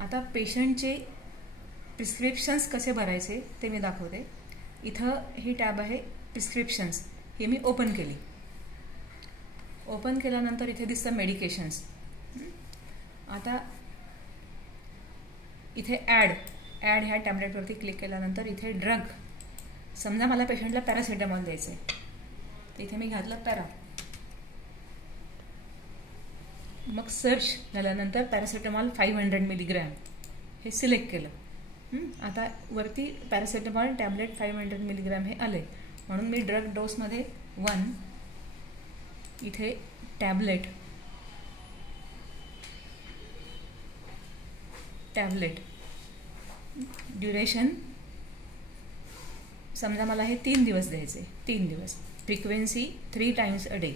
आता पेशंटचे प्रिस्क्रिप्शन्स कसे भरायचे ते मी दाखवते. इथं ही टॅब आहे प्रिस्क्रिप्शन्स, हे मी ओपन केली. ओपन केल्यानंतर इथे दिसतं मेडिकेशन्स. आता इथे ॲड ह्या टॅबलेटवरती क्लिक केल्यानंतर इथे ड्रग, समजा मला पेशंटला पॅरासिटामॉल द्यायचं आहे तर इथे मी घातलं पॅरा. मग सर्च झाल्यानंतर पॅरासिटामॉल 500 मिलीग्रॅम हे सिलेक्ट केलं. आता वरती पॅरासिटामॉल टॅबलेट 500 मिलीग्रॅम हे आले, म्हणून मी ड्रग डोसमध्ये 1 इथे टॅबलेट ड्युरेशन समजा मला हे 3 दिवस द्यायचे, 3 दिवस. Frequency 3 times a day.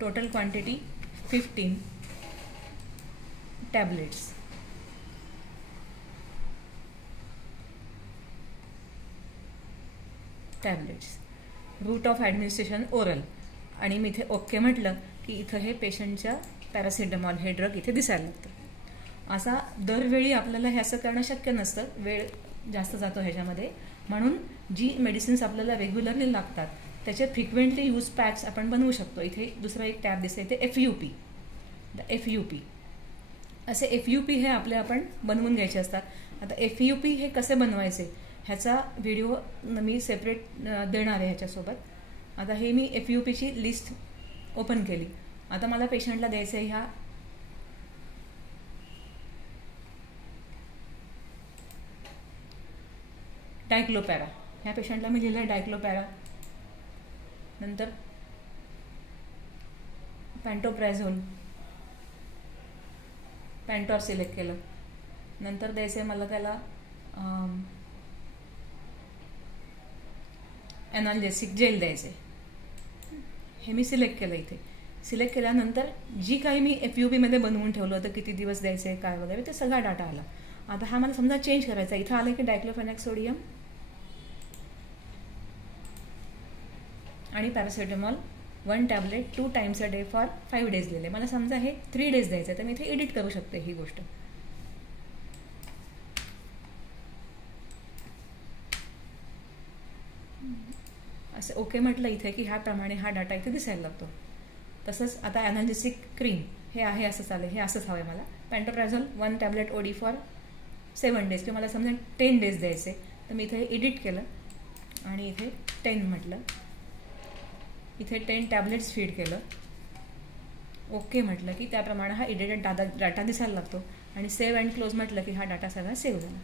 Total quantity 15 tablets. Route of administration oral. आणि मी इथे ओके म्हटलं की इथं हे पेशंटच्या पॅरासिटामॉल हे ड्रग इथे दिसायला लागतं. असा दरवेळी आपल्याला हे असं करणं शक्य नसतं, वेळ जास्त जातो ह्याच्यामध्ये. म्हणून जी मेडिसिन्स आपल्याला रेग्युलरली लागतात त्याचे फ्रिक्वेंटली यूज पॅक्स आपण बनवू शकतो. इथे दुसरा एक टॅब दिसते, इथे FUP. असे FUP हे आपण बनवून घ्यायचे असतात. आता FUP हे कसे बनवायचे ह्याचा व्हिडिओ मी सेपरेट देणार आहे ह्याच्यासोबत. आता हे मी FUPची लिस्ट ओपन केली. आता मला पेशंटला द्यायचं आहे ह्या डायक्लोपॅरा. ह्या पेशंटला मी लिहिलं आहे डायक्लोपॅरा. नंतर पॅन्टोप्राझोल, पॅन्टॉर सिलेक्ट केलं. नंतर द्यायचं आहे मला त्याला ॲनाल्जेसिक जेल द्यायचे, हे मी सिलेक्ट केलं. इथे सिलेक्ट केल्यानंतर जी काही मी FUPमध्ये बनवून ठेवलं होतं, किती दिवस द्यायचे काय वगैरे, ते सगळा डाटा आला. आता हा मला समजा चेंज करायचा. इथं आलं की डायक्लोफेनॅक सोडियम आणि paracetamol 1 tablet 2 times a day for 5 days दिले. मला समजा हे 3 days द्यायचं आहे, तर मी इथे एडिट करू शकते ही गोष्ट. असं ओके म्हटलं इथे की ह्याप्रमाणे हा डाटा इथे दिसायला लागतो. तसंच आता ॲनाल्जेसिक क्रीम हे आहे असं चालेल, हे असंच हवं आहे मला. पॅन्टोप्राझोल 1 टॅबलेट OD फॉर 7 days, किंवा मला समजा 10 days द्यायचे, तर मी इथे एडिट केलं आणि इथे 10 म्हटलं. इथे 10 टॅबलेट्स फीड केलं. ओके म्हटलं की त्याप्रमाणे हा एडिटेड डाटा दिसायला लागतो. आणि सेव्ह अँड क्लोज म्हटलं की हा डाटा सगळा सेव्ह झाला.